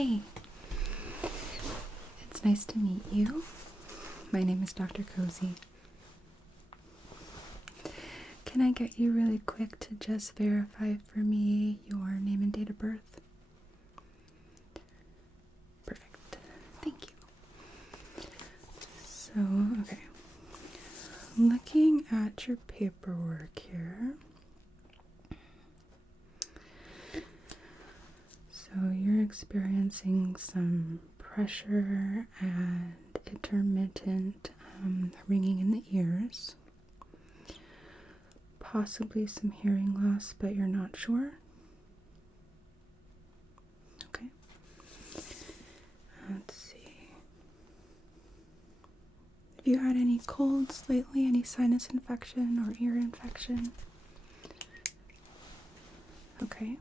Hey, it's nice to meet you. My name is Dr. Cozy. Can I get you really quick to just verify for me your name and date of birth? Perfect. Thank you. So, okay. Looking at your paperwork here. So you're experiencing some pressure and intermittent ringing in the ears. Possibly some hearing loss, but you're not sure. Okay. Let's see. Have you had any colds lately? Any sinus infection or ear infection? Okay.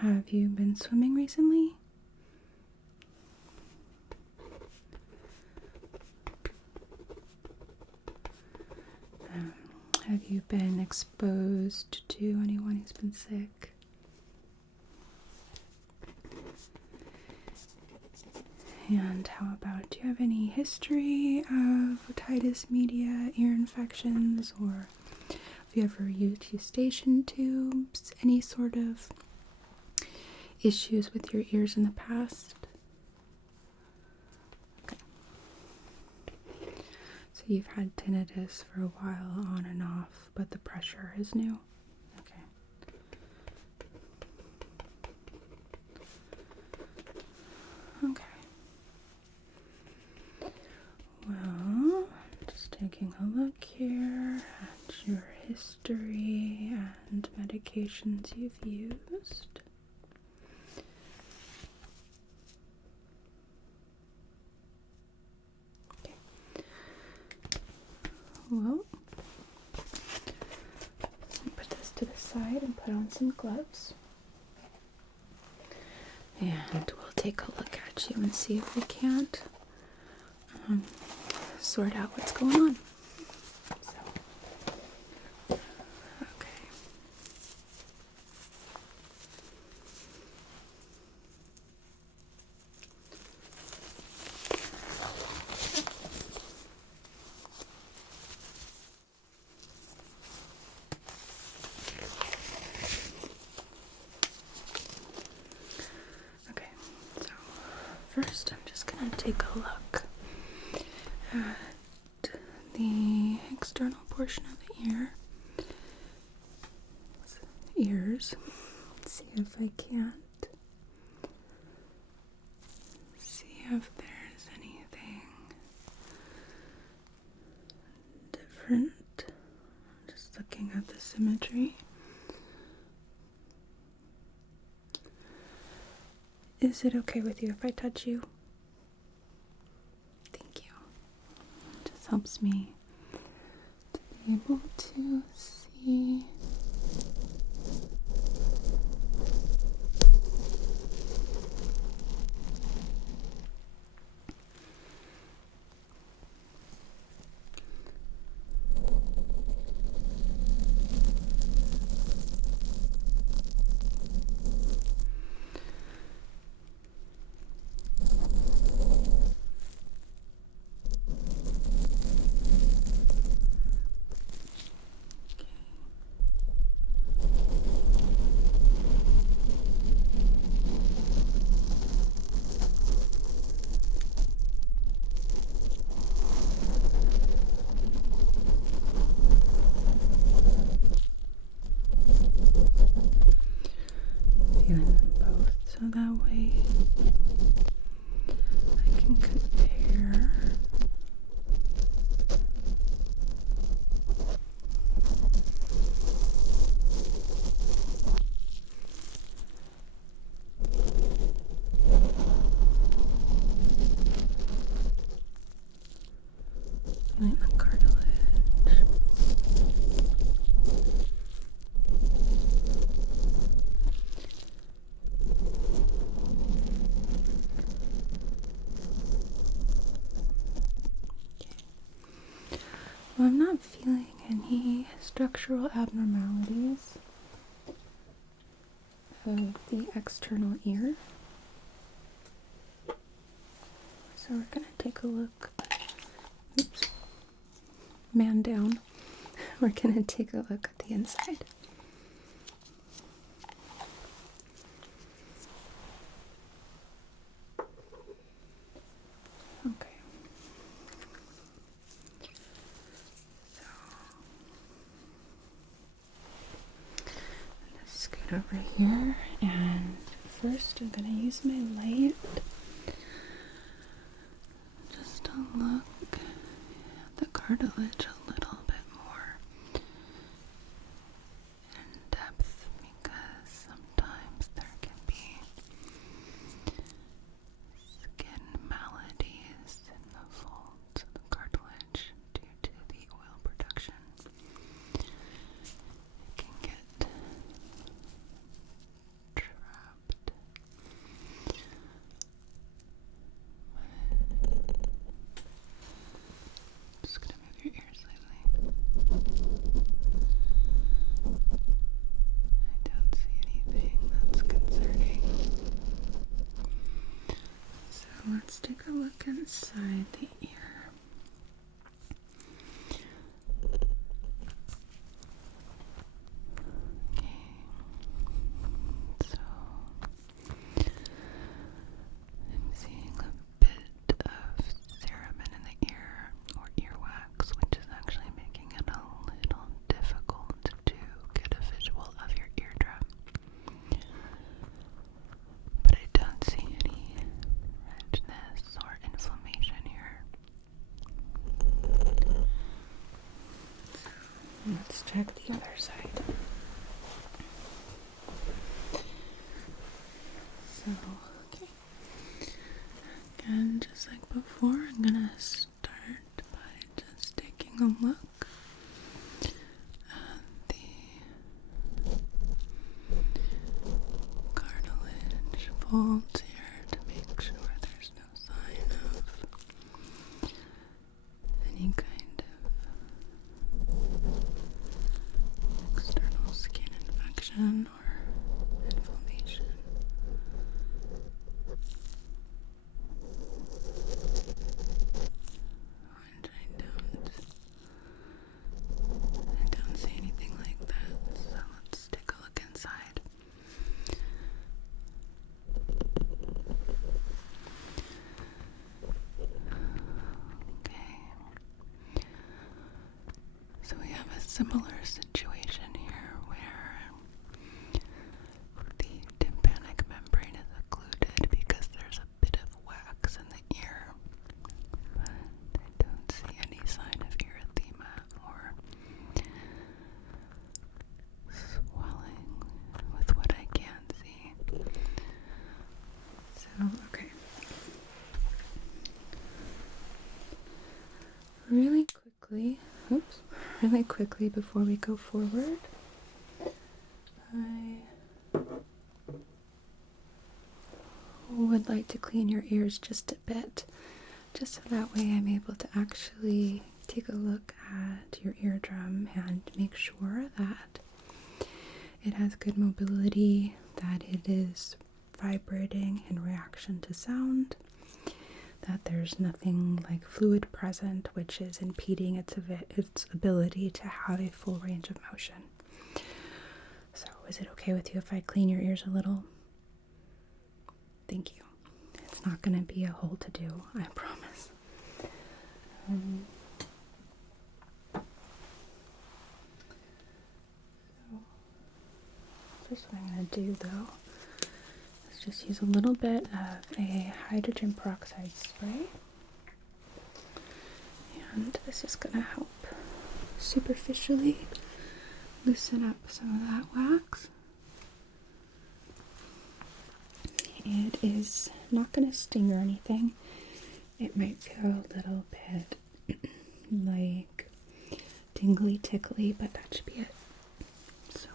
Have you been swimming recently? Have you been exposed to anyone who's been sick? And how about, do you have any history of otitis media, ear infections, or have you ever used eustachian tubes? Any sort of issues with your ears in the past? Okay. So you've had tinnitus for a while, on and off, but the pressure is new. Okay. Okay. Well, just taking a look here at your history and medications you've used. Okay. Well, put this to the side and put on some gloves. And we'll take a look at you and see if we can't sort out what's going on. So, okay. Okay, so first I'm just going to take a look at the external portion of the ears. See if I can't see if there's anything different. Just looking at the symmetry. Is it okay with you if I touch you? Thank you. It just helps me to be able to see. Feeling them both so that way I can compare. Feeling the cartilage. Well, I'm not feeling any structural abnormalities of the external ear. So we're going to take a look. Oops. Man down. We're going to take a look at the inside. Okay. So I'm going to scoot over here, and first I'm going to use my light just to look at the cartilage a little bit more in depth, because sometimes there can be skin maladies in the folds of the cartilage due to the oil production. It can get trapped. Just gonna move your ear slightly. I don't see anything that's concerning. So let's take a look inside the ear. Okay. So I'm seeing a bit of cerumen in the ear, or earwax, which is actually making it a little difficult to get a visual of your eardrum. But I don't see any redness or inflammation here. Let's check the other side. So, okay. Again, just like before, I'm gonna start by just taking a look at the cartilage folds here to make sure there's no sign of any kind of external skin infection or inflammation. And I don't see anything like that, so let's take a look inside. Okay. So we have a similar situation here where the tympanic membrane is occluded because there's a bit of wax in the ear. But I don't see any sign of erythema or swelling with what I can see. So, okay. Really quickly before we go forward, I would like to clean your ears just a bit, just so that way I'm able to actually take a look at your eardrum and make sure that it has good mobility, that it is vibrating in reaction to sound, that there's nothing like fluid present which is impeding its ability to have a full range of motion. So is it okay with you if I clean your ears a little? Thank you. It's not going to be a whole to-do, I promise. First what I'm going to do though is just use a little bit of a hydrogen peroxide spray, and this is going to help superficially loosen up some of that wax. It is not going to sting or anything. It might feel a little bit like tingly tickly, but that should be it. So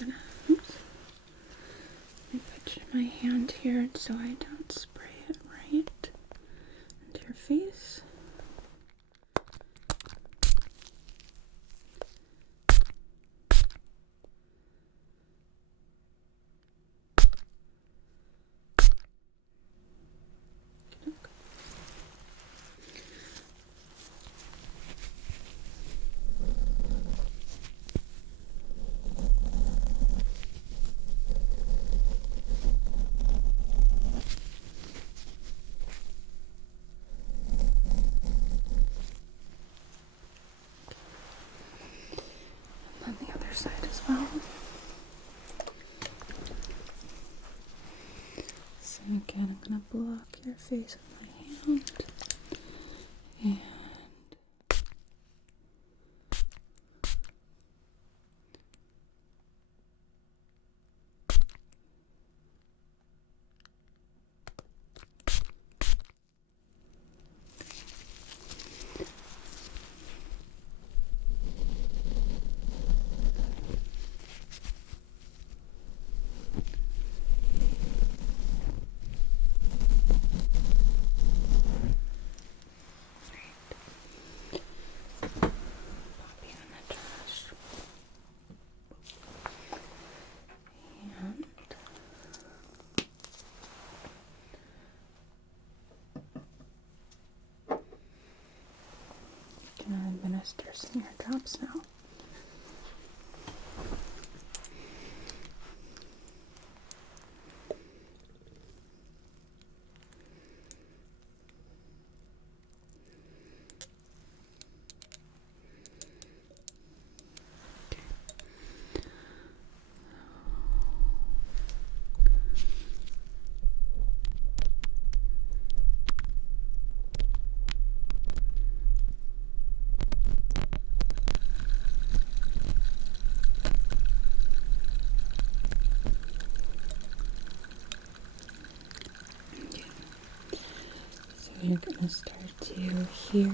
I'm gonna let me put my hand here so I don't spray it right into your face. block your face with my hand. And gonna administer some ear drops now. You're gonna start to hear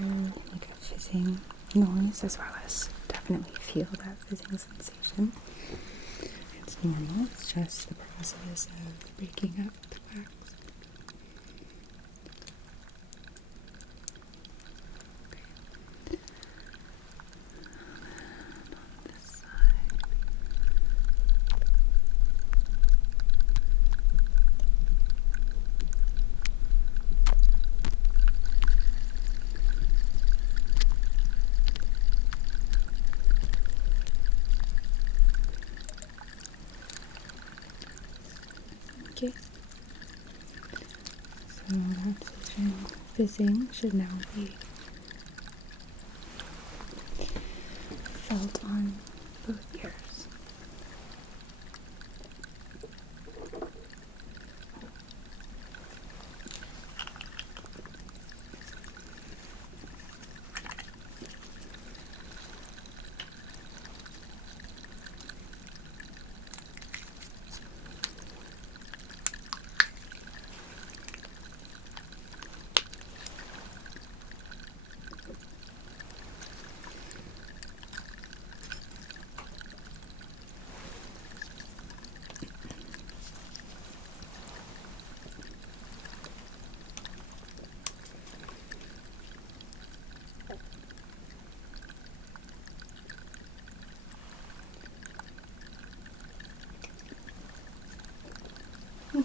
like a fizzing noise, as well as definitely feel that fizzing sensation. It's normal, it's just the process of breaking up the wax. Okay. And on this side. Okay, so that fizzing should now be felt on both ears. So,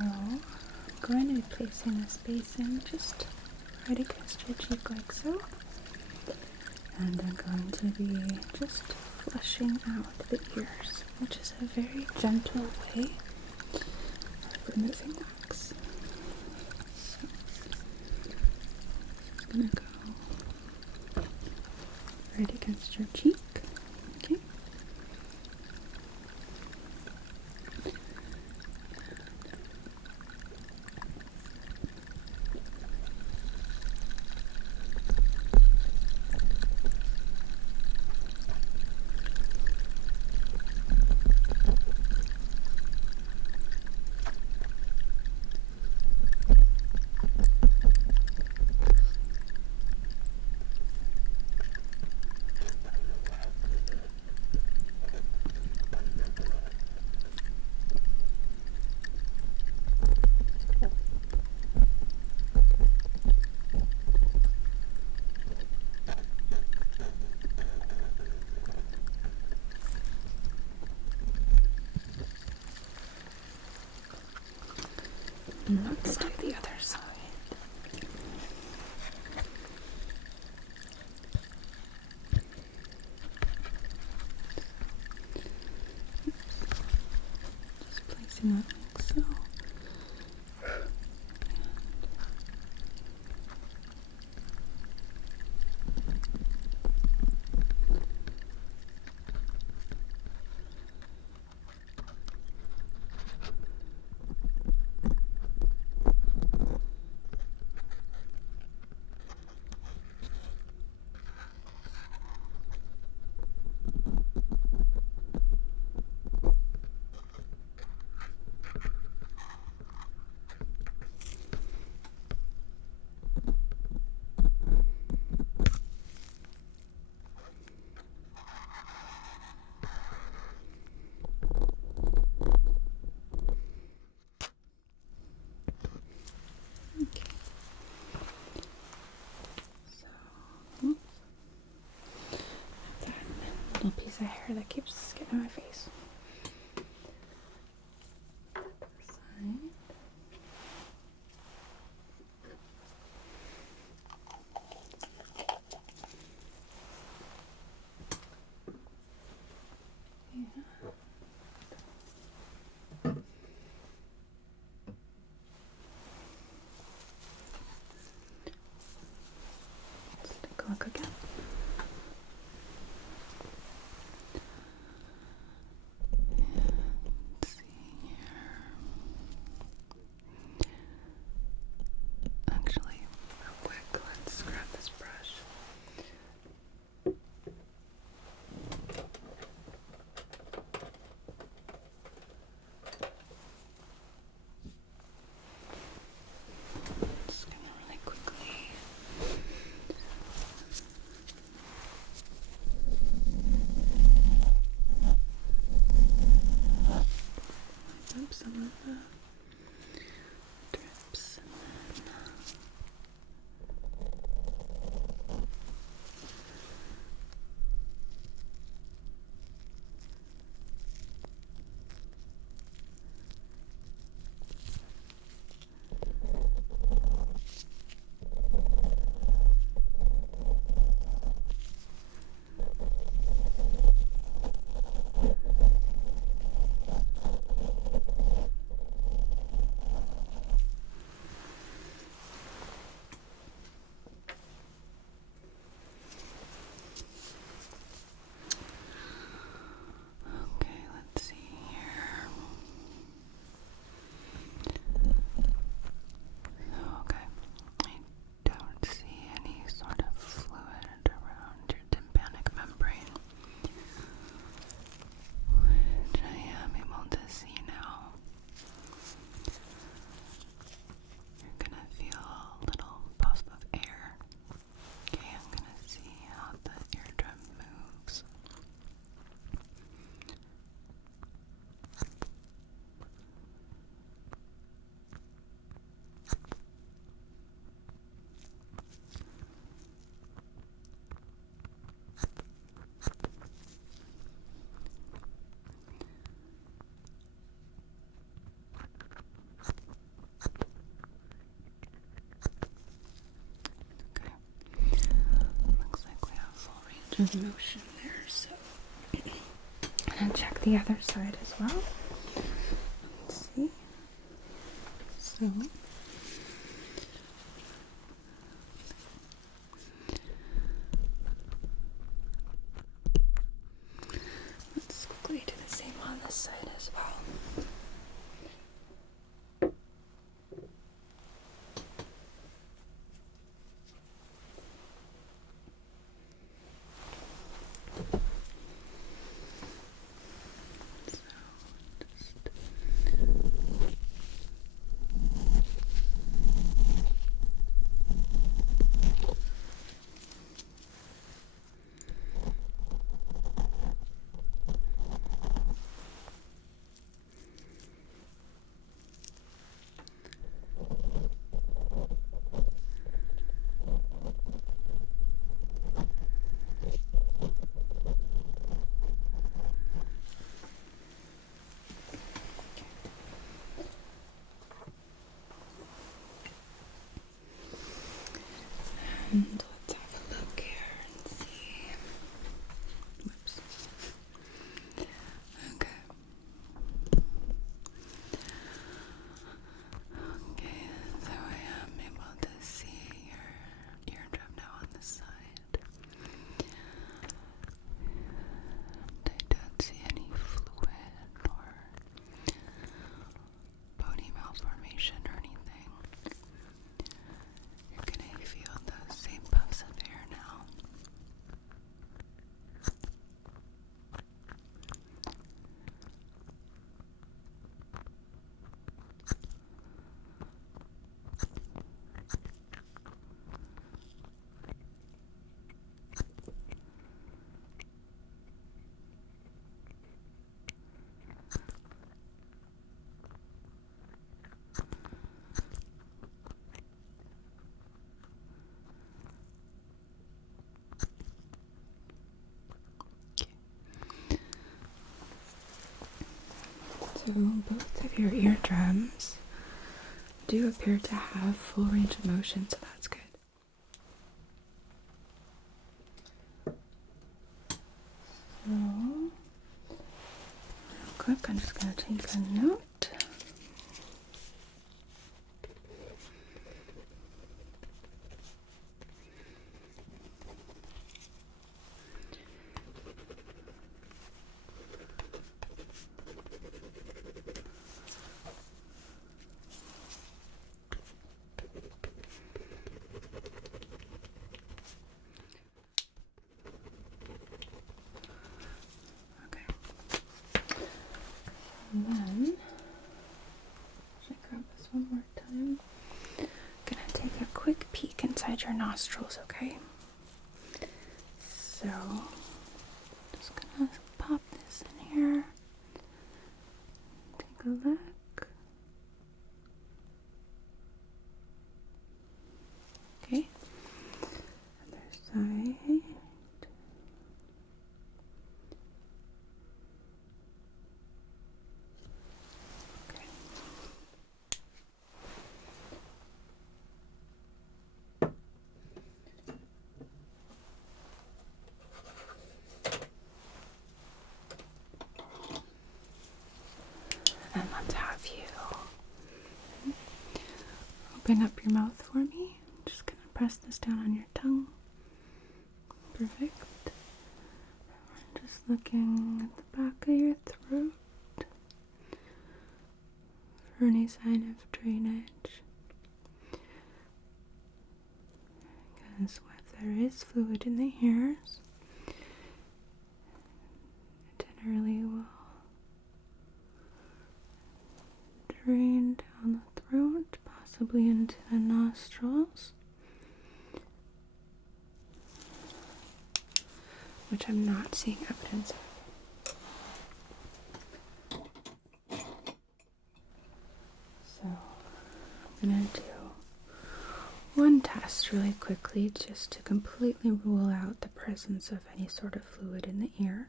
I'm going to be placing this basin just right against your cheek like so. And I'm going to be just flushing out the ears, which is a very gentle way of removing wax. So, I'm going to go right against your cheek. Okay. And let's do the other side. Just placing that like so. hair that keeps getting in my face. Side. Let's take a look again. Let's see here. Actually, real quick, let's grab this brush. Just gonna really quickly. Wipe up some of the drips and then okay, let's see here. Okay, I don't see any sort of fluid around your tympanic membrane, which I am able to see now. You're gonna feel a little puff of air. Okay, I'm gonna see how the eardrum moves. Okay, looks like we have full range of motion there, so and check the other side as well. Let's see. So let's quickly do the same on this side as well. So both of your eardrums do appear to have full range of motion, so that's good. So, real quick, I'm just going to take a note. And then, should I grab this one more time? Gonna take a quick peek inside your nostrils, okay? So, just gonna pop this in here. Take a look. Okay. Other side. And let's have you open up your mouth for me. I'm just gonna press this down on your tongue. Perfect. We're just looking at the back of your throat for any sign of drainage. Because if there is fluid in the ears, it generally will drain down the throat, possibly into the nostrils, which I'm not seeing evidence of. So I'm gonna do one test really quickly just to completely rule out the presence of any sort of fluid in the ear,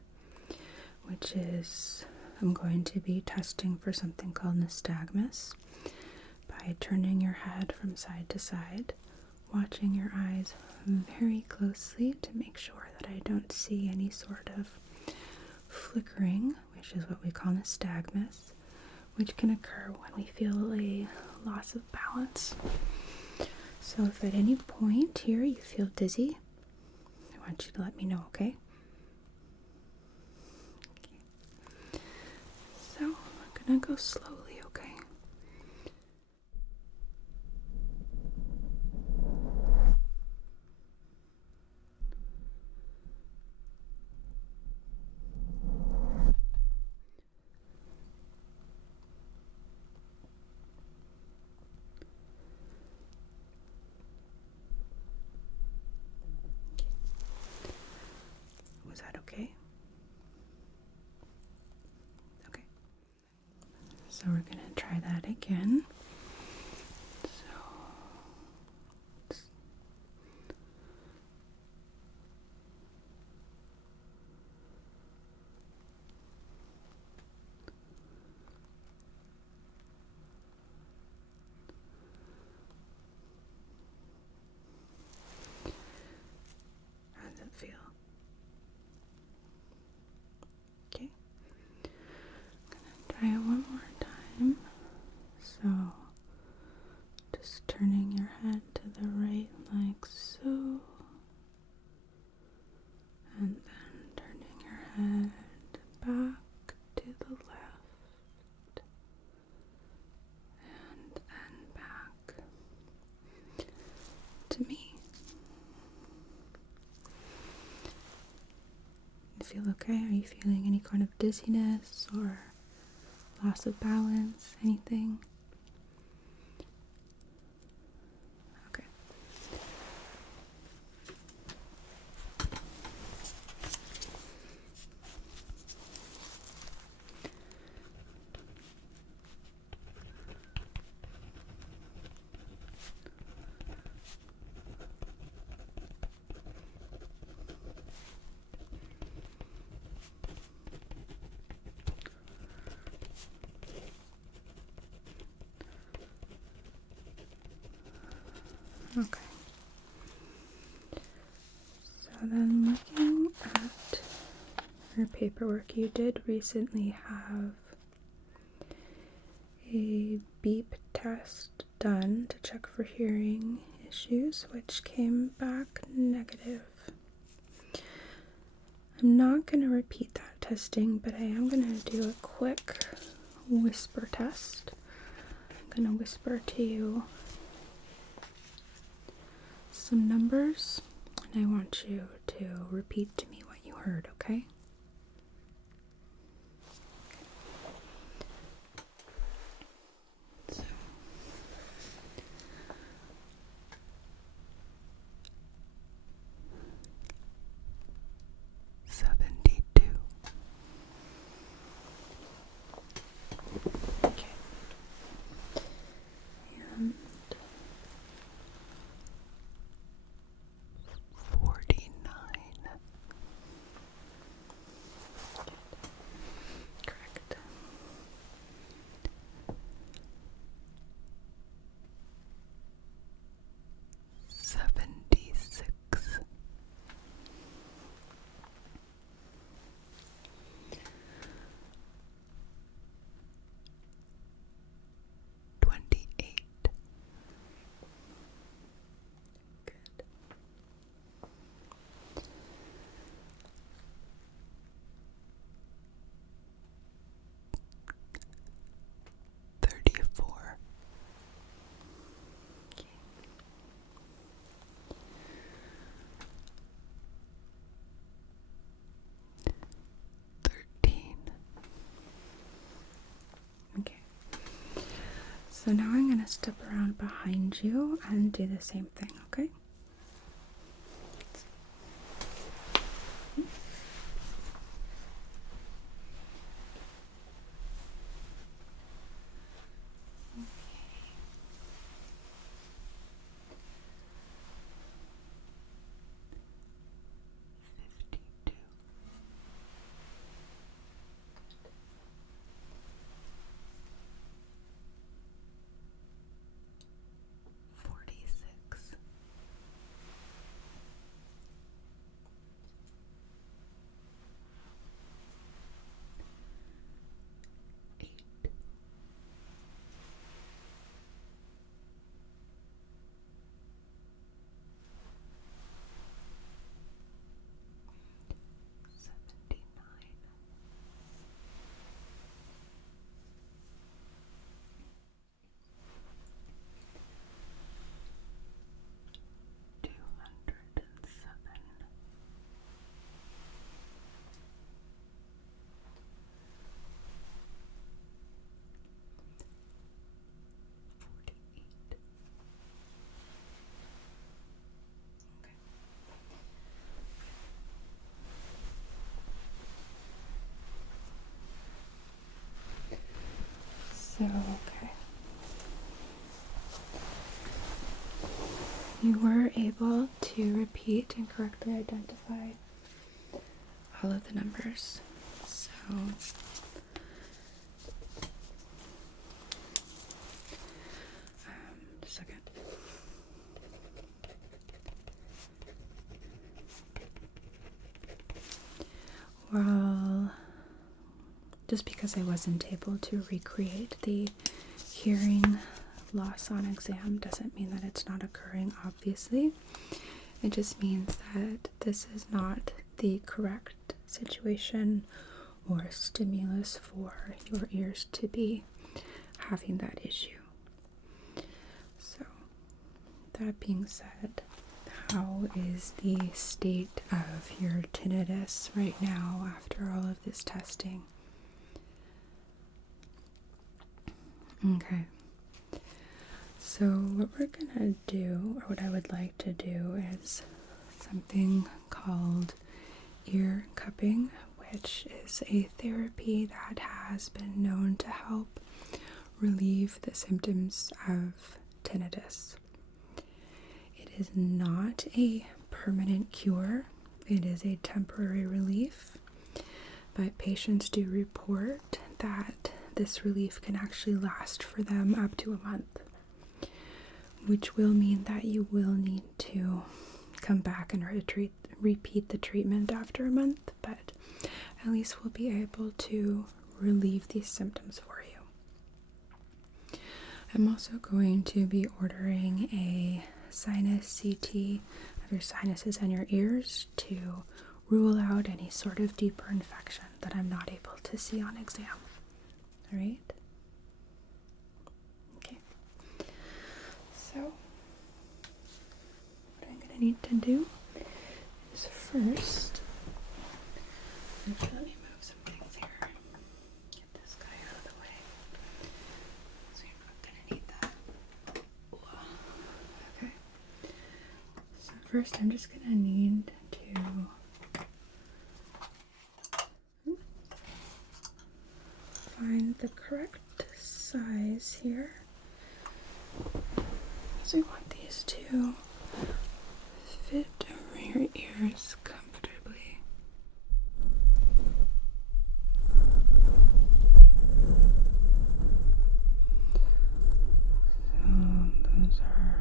which is I'm going to be testing for something called nystagmus by turning your head from side to side, watching your eyes very closely to make sure that I don't see any sort of flickering, which is what we call nystagmus, which can occur when we feel a loss of balance. So if at any point here you feel dizzy, I want you to let me know, okay? So I'm gonna go slowly, okay? Was that okay? Okay. So we're gonna try that again. How does it feel? Okay. I'm gonna try it one more time. So just turning your head to the right like so. And then turning your head back to the left. And then back to me. You feel okay? Are you feeling any kind of dizziness or loss of balance? Anything? Okay. Okay. So then looking at your paperwork, you did recently have a beep test done to check for hearing issues, which came back negative. I'm not going to repeat that testing, but I am going to do a quick whisper test. I'm going to whisper to you some numbers, and I want you to repeat to me what you heard, okay? So, 72. Okay. And 49. Correct. 76. 28. Good. 34. Okay. 13. Okay. So now I'm going to step around behind you and do the same thing, okay? So, okay. You were able to repeat and correctly identify all of the numbers. So, just a second. Well, just because I wasn't able to recreate the hearing loss on exam doesn't mean that it's not occurring, obviously. It just means that this is not the correct situation or stimulus for your ears to be having that issue. So, that being said, how is the state of your tinnitus right now after all of this testing? Okay. So what we're gonna do, or what I would like to do, is something called ear cupping, which is a therapy that has been known to help relieve the symptoms of tinnitus. It is not a permanent cure, it is a temporary relief, but patients do report that this relief can actually last for them up to a month. which will mean that you will need to come back and repeat the treatment after a month, but at least we'll be able to relieve these symptoms for you. I'm also going to be ordering a sinus CT of your sinuses and your ears to rule out any sort of deeper infection that I'm not able to see on exam. All right? Okay. So, what I'm going to need to do is first, actually, let me move some things here. Get this guy out of the way. So you're not going to need that. Okay. So first I'm just going to need to find the correct size here. So we want these to fit over your ears comfortably. So those are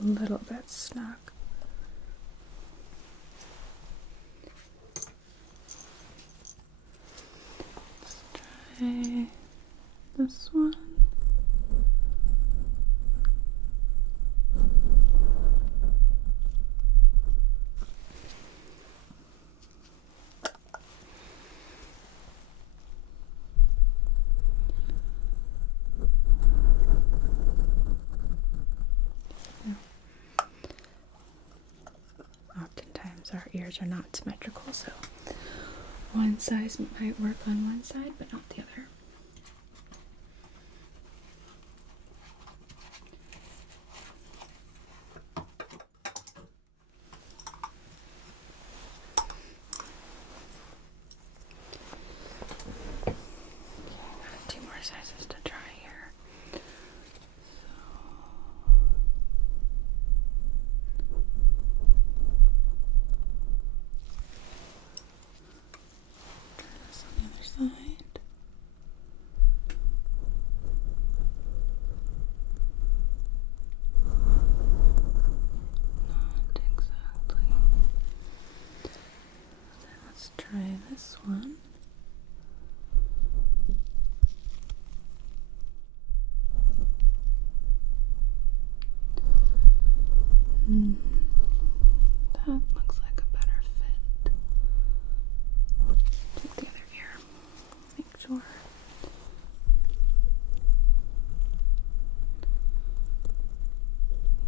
a little bit snug. Let's try this one. Oftentimes our ears are not symmetrical, so one size might work on one side, but not the other. Two more sizes to try here. Try this on the other side. Not exactly. Then let's try this one. That looks like a better fit. Check the other ear. Make sure.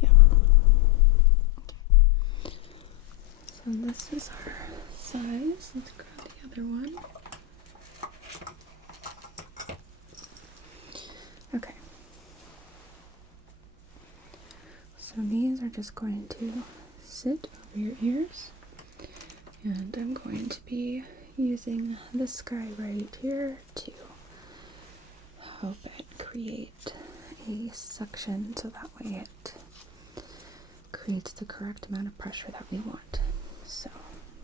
Yeah. So this is our size. Let's grab the other one. Okay. So these are just going to sit over your ears, and I'm going to be using this guy right here to help it create a suction so that way it creates the correct amount of pressure that we want. So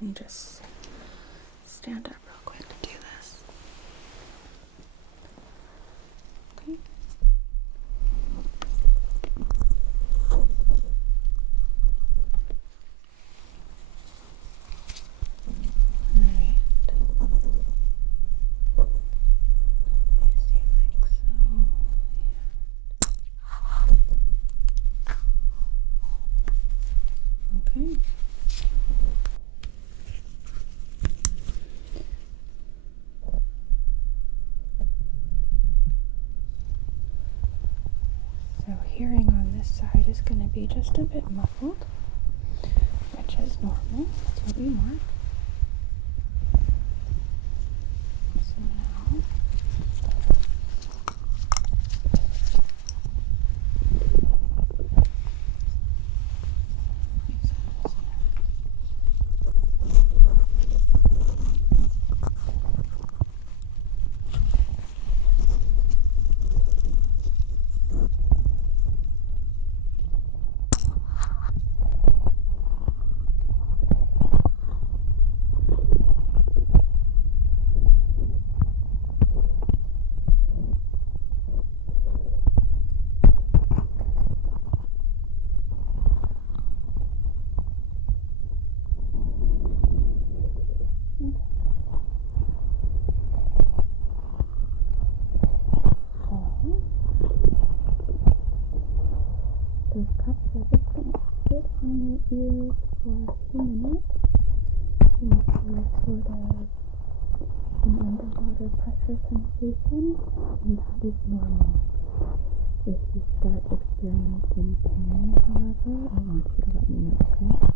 let me just stand up real quick to do this. Okay. Okay. So hearing on this side is going to be just a bit muffled, which is normal. That's what we want. So now on your ears for a few minutes and feel sort of an underwater pressure sensation, and that is normal. If you start experiencing pain, however, I want you to let me know, okay?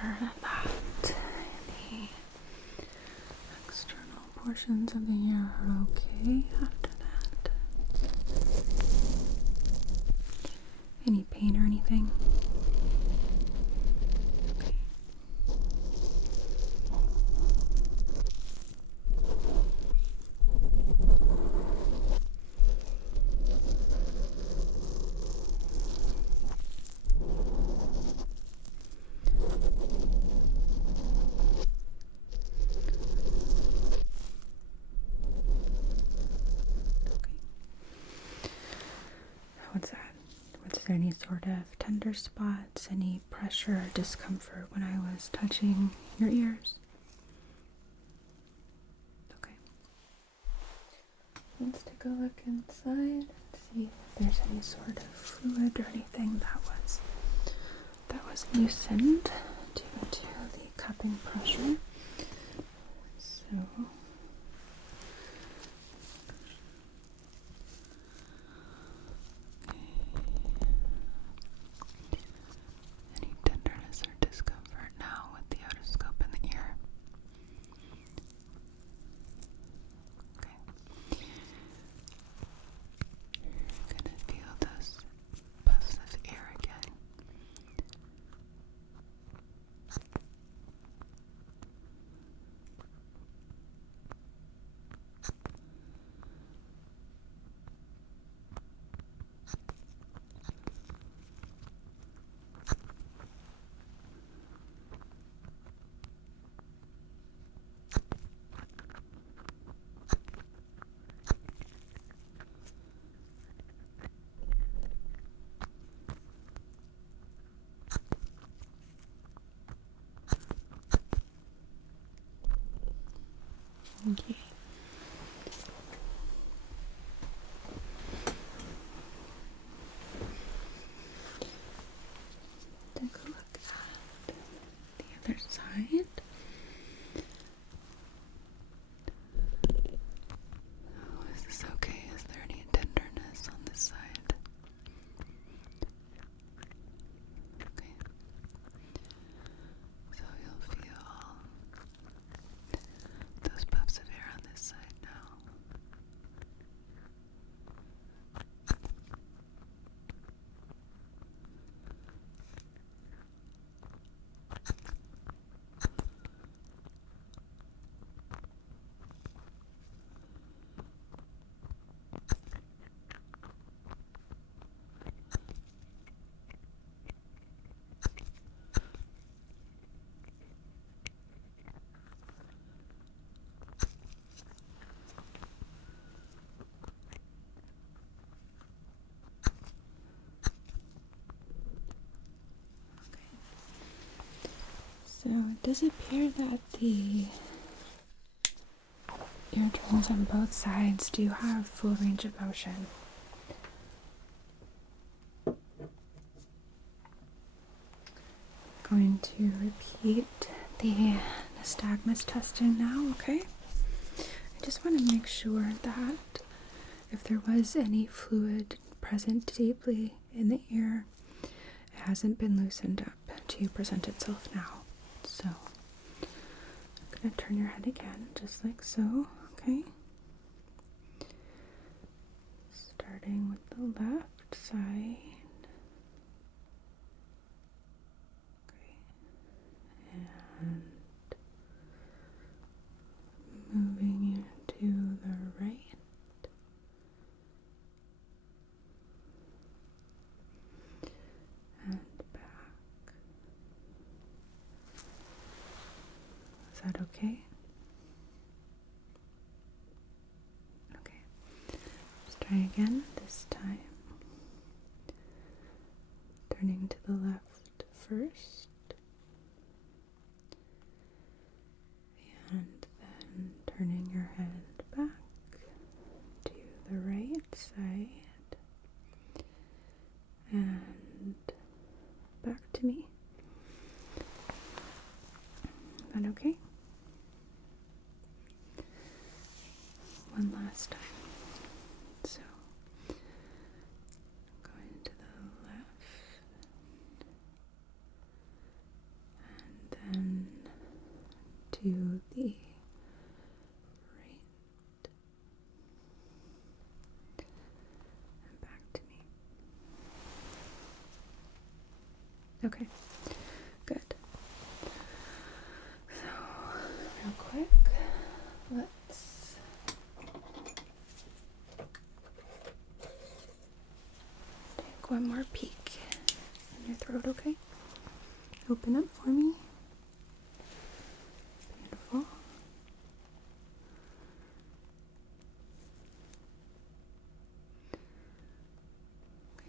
sure that any external portions of the ear are okay after that. Any pain or anything? Okay. What's that? Was there any sort of tender spots, any pressure or discomfort when I was touching your ears? Okay. Let's take a look inside and see if there's any sort of fluid or anything that was loosened due to the cupping pressure. So any tenderness or discomfort now with the otoscope in the ear? Okay. You're gonna feel those puffs of air again. Okay. Take a look at the other side. Oh, is this okay? Is there any tenderness on this side? Okay. So you'll feel those puffs of air on this side now. So it does appear that the eardrums on both sides do have full range of motion. Going to repeat the nystagmus testing now, okay? I just want to make sure that if there was any fluid present deeply in the ear, it hasn't been loosened up to present itself now. So I'm going to turn your head again, just like so, okay? Starting with the left side. Okay. And moving you to the right. And back. Is that okay? Okay. Let's try again this time. Turning to the left first. And then turning your head back to the right side. And back to me. Is that okay? One last time. So, going to the left, and to the right and back to me. Okay, good. So, real quick, let's take one more peek in your throat, okay? Open up for me. Beautiful.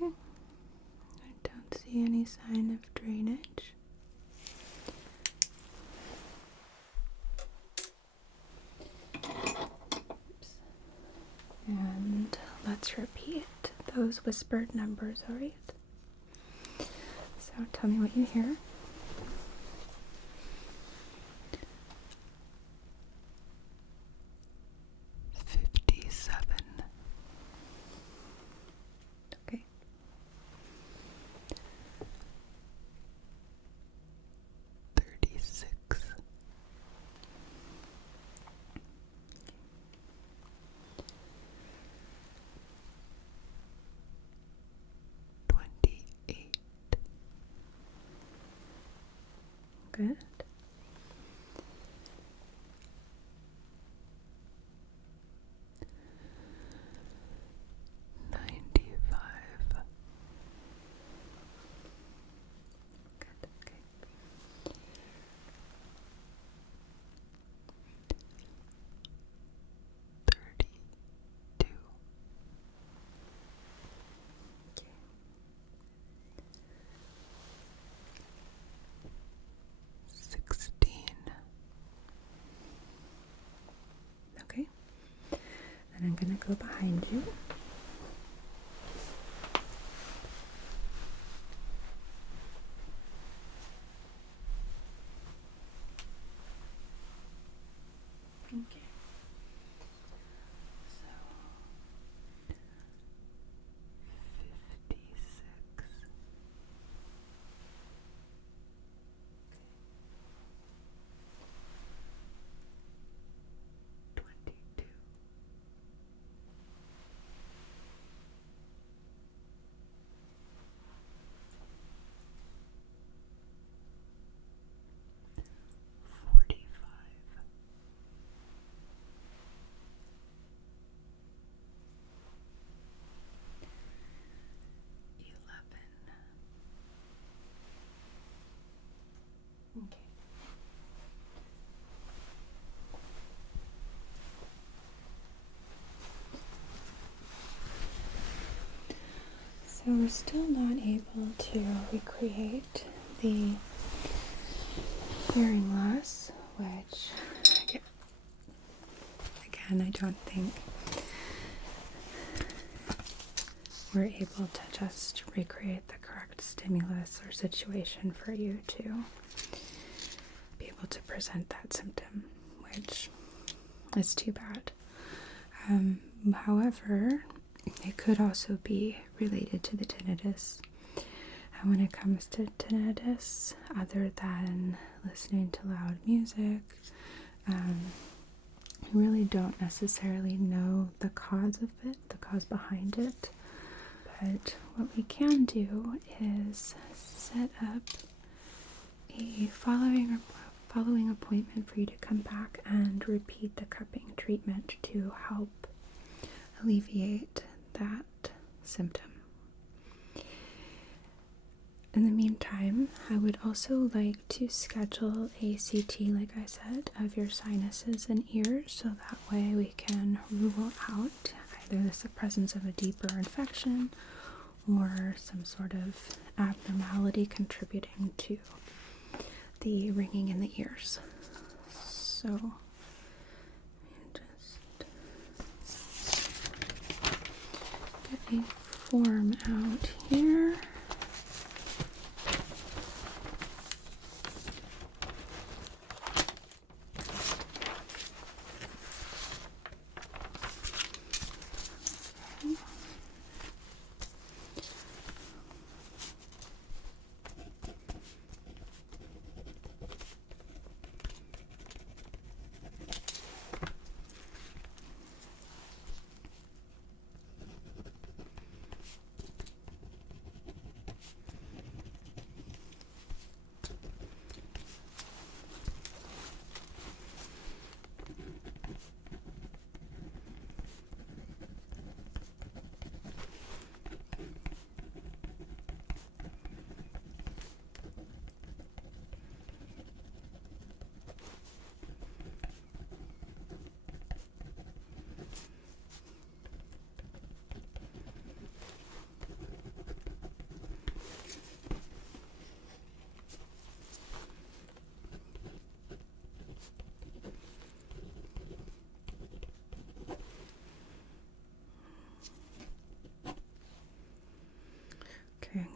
Okay. I don't see any sign of drainage. Oops. And let's repeat those whispered numbers, alright? So tell me what you hear. 57. Okay. 36. 28. Good. 95. Good. Okay. 32. Okay. 16. Okay. Then I'm gonna go behind you. Okay. So 56. 22. 45. 11. Okay. So we're still not able to recreate the hearing loss, which again, I don't think we're able to just recreate the correct stimulus or situation for you to be able to present that symptom, which is too bad. However, it could also be related to the tinnitus. And when it comes to tinnitus, other than listening to loud music, we really don't necessarily know the cause of it, the cause behind it. But what we can do is set up a following appointment for you to come back and repeat the cupping treatment to help alleviate that symptom. In the meantime, I would also like to schedule a CT, like I said, of your sinuses and ears, so that way we can rule out either the presence of a deeper infection or some sort of abnormality contributing to the ringing in the ears. So just get a form out here.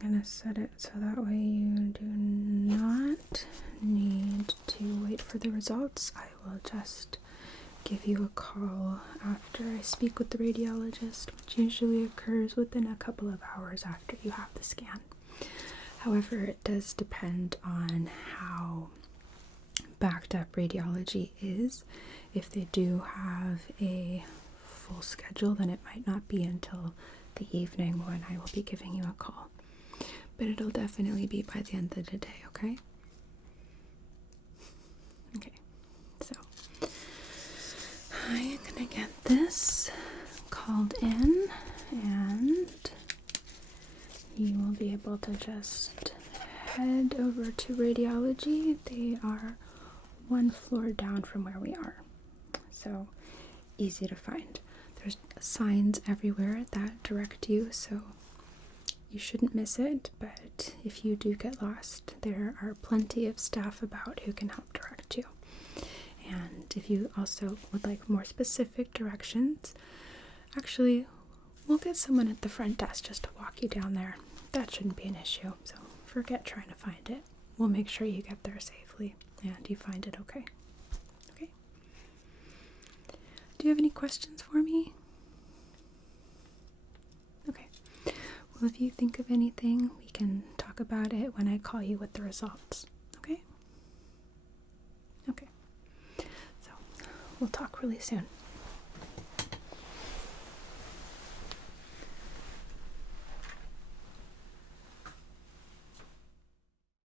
gonna set it so that way you do not need to wait for the results. I will just give you a call after I speak with the radiologist, which usually occurs within a couple of hours after you have the scan. However, it does depend on how backed up radiology is. If they do have a full schedule, then it might not be until the evening when I will be giving you a call. But it'll definitely be by the end of the day, okay? Okay, so I'm gonna get this called in, and you will be able to just head over to radiology. They are one floor down from where we are, so easy to find. There's signs everywhere that direct you, so you shouldn't miss it, but if you do get lost, there are plenty of staff about who can help direct you. And if you also would like more specific directions, actually, we'll get someone at the front desk just to walk you down there. That shouldn't be an issue, so forget trying to find it. We'll make sure you get there safely and you find it okay. Okay? Do you have any questions for me? Okay. Well, if you think of anything, we can talk about it when I call you with the results. Okay? Okay. So, we'll talk really soon.